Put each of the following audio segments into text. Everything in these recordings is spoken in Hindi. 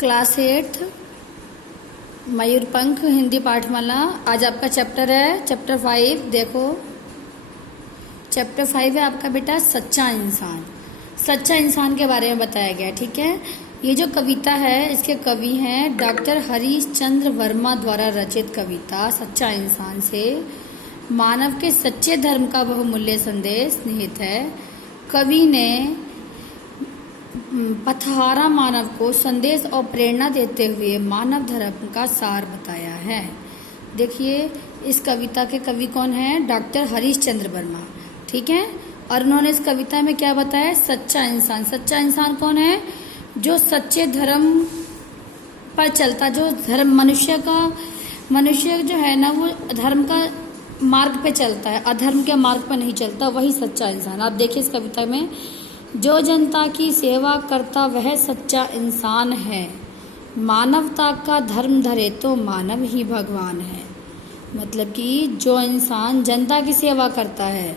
क्लास 8 मयूरपंख हिंदी पाठमाला। आज आपका चैप्टर है चैप्टर 5। देखो चैप्टर 5 है आपका बेटा सच्चा इंसान। सच्चा इंसान के बारे में बताया गया, ठीक है। ये जो कविता है इसके कवि हैं डॉक्टर हरीश चंद्र वर्मा द्वारा रचित कविता सच्चा इंसान से मानव के सच्चे धर्म का बहुमूल्य संदेश निहित है। कवि ने पथहारा मानव को संदेश और प्रेरणा देते हुए मानव धर्म का सार बताया है। देखिए इस कविता के कवि कौन हैं? डॉक्टर हरीश चंद्र वर्मा, ठीक है। और उन्होंने इस कविता में क्या बताया? सच्चा इंसान। सच्चा इंसान कौन है? जो सच्चे धर्म पर चलता, जो धर्म मनुष्य जो है ना वो धर्म का मार्ग पे चलता है, अधर्म के मार्ग पर नहीं चलता, वही सच्चा इंसान। आप देखिए इस कविता में, जो जनता की सेवा करता वह सच्चा इंसान है, मानवता का धर्म धरे तो मानव ही भगवान है। मतलब कि जो इंसान जनता की सेवा करता है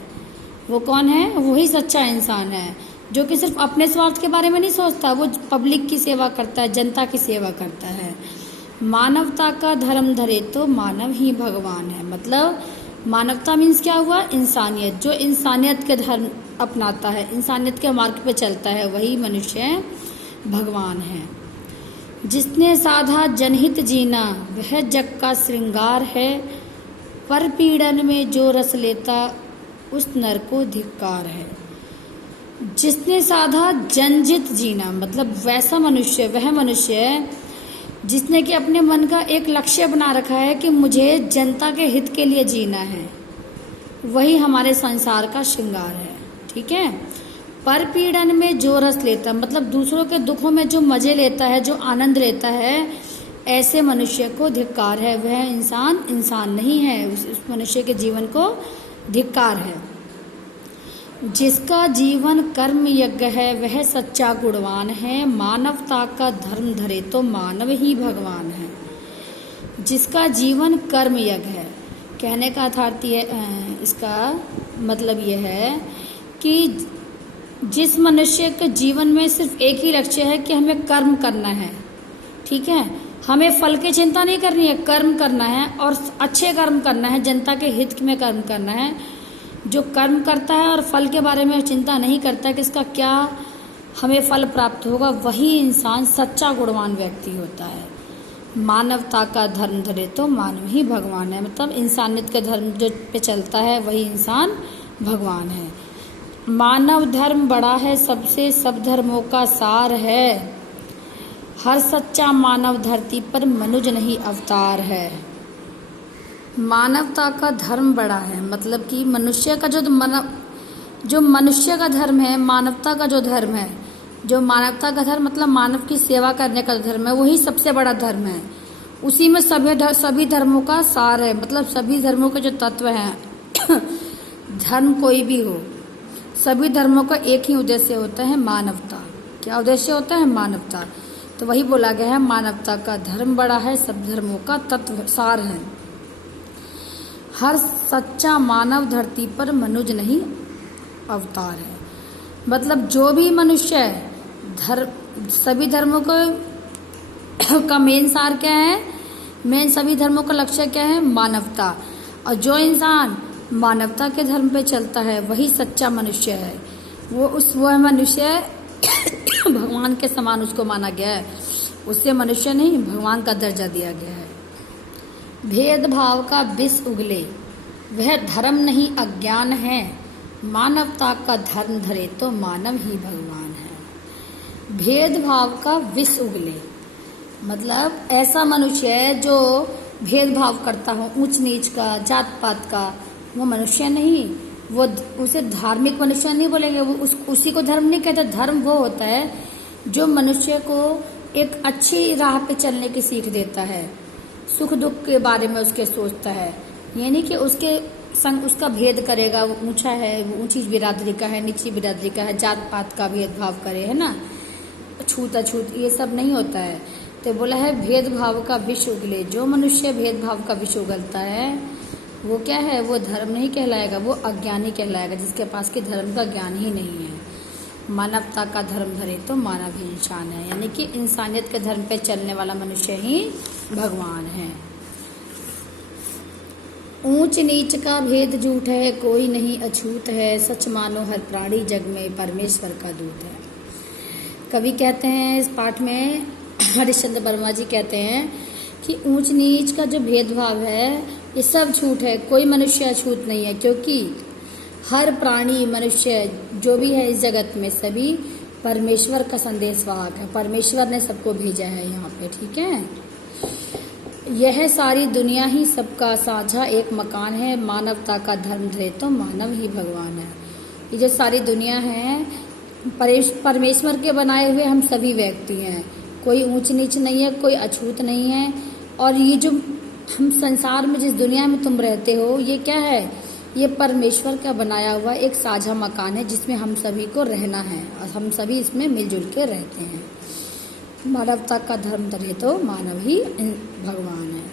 वो कौन है? वही सच्चा इंसान है, जो कि सिर्फ अपने स्वार्थ के बारे में नहीं सोचता, वो पब्लिक की सेवा करता है, जनता की सेवा करता है। मानवता का धर्म धरे तो मानव ही भगवान है। मतलब मानवता मीन्स क्या हुआ? इंसानियत। जो इंसानियत के धर्म अपनाता है, इंसानियत के मार्ग पे चलता है, वही मनुष्य भगवान है। जिसने साधा जनहित जीना वह जग का श्रृंगार है, पर पीड़न में जो रस लेता उस नर को धिक्कार है। जिसने साधा जनहित जीना मतलब वैसा मनुष्य, वह मनुष्य जिसने कि अपने मन का एक लक्ष्य बना रखा है कि मुझे जनता के हित के लिए जीना है, वही हमारे संसार का श्रृंगार है, ठीक है। पर पीड़न में जो रस लेता मतलब दूसरों के दुखों में जो मजे लेता है, जो आनंद लेता है, ऐसे मनुष्य को धिक्कार है। वह इंसान नहीं है, उस मनुष्य के जीवन को धिक्कार है। जिसका जीवन कर्म यज्ञ है वह सच्चा गुणवान है, मानवता का धर्म धरे तो मानव ही भगवान है। जिसका जीवन कर्म यज्ञ है, कहने का अर्थ इसका मतलब यह है कि जिस मनुष्य के जीवन में सिर्फ एक ही लक्ष्य है कि हमें कर्म करना है, ठीक है, हमें फल की चिंता नहीं करनी है, कर्म करना है और अच्छे कर्म करना है, जनता के हित में कर्म करना है। जो कर्म करता है और फल के बारे में चिंता नहीं करता कि इसका क्या हमें फल प्राप्त होगा, वही इंसान सच्चा गुणवान व्यक्ति होता है। मानवता का धर्म धरे तो मानव ही भगवान है। मतलब इंसानियत के धर्म जो पे चलता है वही इंसान भगवान है। मानव धर्म बड़ा है सबसे, सब धर्मों का सार है, हर सच्चा मानव धरती पर मनुज नहीं अवतार है। मानवता का धर्म बड़ा है मतलब कि मनुष्य का जो मनुष्य का धर्म है, मानवता का जो धर्म है, जो मानवता का धर्म मतलब मानव की सेवा करने का धर्म है, वही सबसे बड़ा धर्म है। उसी में सभी धर्मों का सार है। मतलब सभी धर्मों के जो तत्व हैं धर्म कोई भी हो, सभी धर्मों का एक ही उद्देश्य होता है, मानवता। क्या उद्देश्य होता है? मानवता। तो वही बोला गया है, मानवता का धर्म बड़ा है, सब धर्मों का तत्व सार है। हर सच्चा मानव धरती पर मनुज नहीं अवतार है। मतलब जो भी मनुष्य है, सभी धर्मों का मेन सार क्या है? सभी धर्मों का लक्ष्य क्या है? मानवता। और जो इंसान मानवता के धर्म पे चलता है वही सच्चा मनुष्य है। वह मनुष्य भगवान के समान उसको माना गया है, उससे मनुष्य नहीं भगवान का दर्जा दिया गया है। भेदभाव का विष उगले वह धर्म नहीं अज्ञान है, मानवता का धर्म धरे तो मानव ही भगवान है। भेदभाव का विष उगले मतलब ऐसा मनुष्य है जो भेदभाव करता हो, ऊंच नीच का, जात पात का, वो मनुष्य नहीं। वो उसे धार्मिक मनुष्य नहीं बोलेंगे, वो उसी को धर्म नहीं कहते। धर्म वो होता है जो मनुष्य को एक अच्छी राह पे चलने की सीख देता है, सुख दुख के बारे में उसके सोचता है, यानी कि उसके संग उसका भेद करेगा। वो ऊंचा है, वो ऊंची बिरादरी का है, नीची बिरादरी का है, जात पात का भेदभाव करे, है ना, छूत ये सब नहीं होता है। तो बोला है भेदभाव का विष उगले। जो मनुष्य भेदभाव का विष उगलता है वो क्या है? वो धर्म नहीं कहलाएगा, वो अज्ञानी कहलाएगा, जिसके पास के धर्म का ज्ञान ही नहीं है। मानवता का धर्म धरे तो मानव ही इंसान है, यानी कि इंसानियत के धर्म पे चलने वाला मनुष्य ही भगवान है। ऊंच नीच का भेद झूठ है, कोई नहीं अछूत है, सच मानो हर प्राणी जग में परमेश्वर का दूत है। कवि कहते हैं इस पाठ में, हरिश्चंद्र वर्मा जी कहते हैं कि ऊंच नीच का जो भेदभाव है ये सब झूठ है, कोई मनुष्य अछूत नहीं है, क्योंकि हर प्राणी मनुष्य जो भी है इस जगत में सभी परमेश्वर का संदेशवाहक है, परमेश्वर ने सबको भेजा है यहाँ पे, ठीक है। यह सारी दुनिया ही सबका साझा एक मकान है, मानवता का धर्म धरे तो मानव ही भगवान है। ये जो सारी दुनिया है परमेश्वर के बनाए हुए हम सभी व्यक्ति हैं, कोई ऊंच नीच नहीं है, कोई अछूत नहीं है। और ये जो हम संसार में जिस दुनिया में तुम रहते हो ये क्या है, ये परमेश्वर का बनाया हुआ एक साझा मकान है जिसमें हम सभी को रहना है और हम सभी इसमें मिलजुल के रहते हैं। मानवता का धर्म धरे तो मानव ही भगवान है,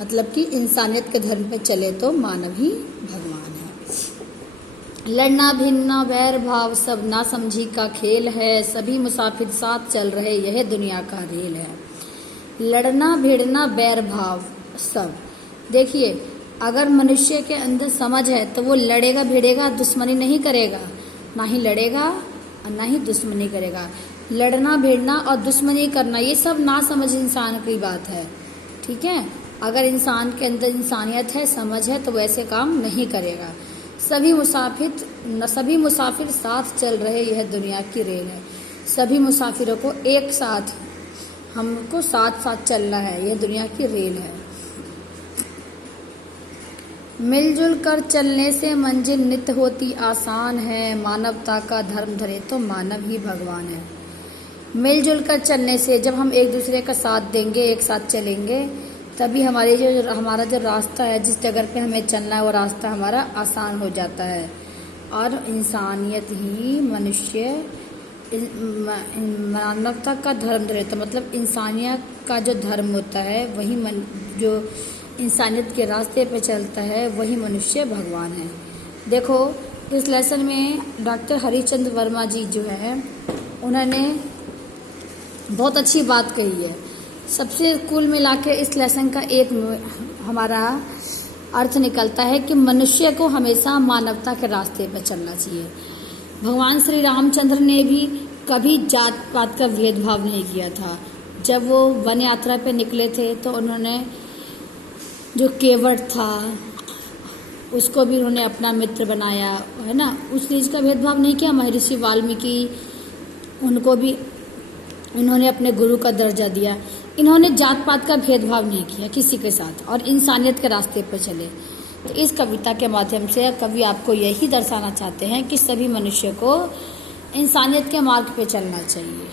मतलब कि इंसानियत के धर्म पे चले तो मानव ही भगवान है। लड़ना भिड़ना बैर भाव सब ना समझी का खेल है, सभी मुसाफिर साथ चल रहे यह दुनिया का रेल है। लड़ना भिड़ना बैर भाव सब, देखिए अगर मनुष्य के अंदर समझ है तो वो लड़ेगा भिड़ेगा, दुश्मनी नहीं करेगा, ना ही लड़ेगा और ना ही दुश्मनी करेगा। लड़ना भिड़ना और दुश्मनी करना ये सब ना समझ इंसान की बात है, ठीक है। अगर इंसान के अंदर इंसानियत है, समझ है, तो वैसे काम नहीं करेगा। सभी मुसाफिर साथ चल रहे यह दुनिया की रेल है, सभी मुसाफिरों को एक साथ हमको साथ साथ चलना है, यह दुनिया की रेल है। मिलजुल कर चलने से मंजिल नित्य होती आसान है, मानवता का धर्म धरे तो मानव ही भगवान है। मिलजुल कर चलने से, जब हम एक दूसरे का साथ देंगे, एक साथ चलेंगे, तभी हमारा जो रास्ता है, जिस जगह पे हमें चलना है, वो रास्ता हमारा आसान हो जाता है। और इंसानियत ही मनुष्य मानवता का धर्म धरे तो मतलब इंसानियत का जो धर्म होता है वही जो इंसानियत के रास्ते पे चलता है वही मनुष्य भगवान है। देखो इस लेसन में डॉक्टर हरिश्चंद्र वर्मा जी जो है उन्होंने बहुत अच्छी बात कही है। सबसे कुल मिला के इस लेसन का एक हमारा अर्थ निकलता है कि मनुष्य को हमेशा मानवता के रास्ते पर चलना चाहिए। भगवान श्री रामचंद्र ने भी कभी जात पात का भेदभाव नहीं किया था। जब वो वन यात्रा पे निकले थे तो उन्होंने जो केवट था उसको भी उन्होंने अपना मित्र बनाया, है ना, उस चीज़ का भेदभाव नहीं किया। महर्षि वाल्मीकि उनको भी उन्होंने अपने गुरु का दर्जा दिया। इन्होंने जात पात का भेदभाव नहीं किया किसी के साथ और इंसानियत के रास्ते पर चले। तो इस कविता के माध्यम से कवि आपको यही दर्शाना चाहते हैं कि सभी मनुष्य को इंसानियत के मार्ग पे चलना चाहिए।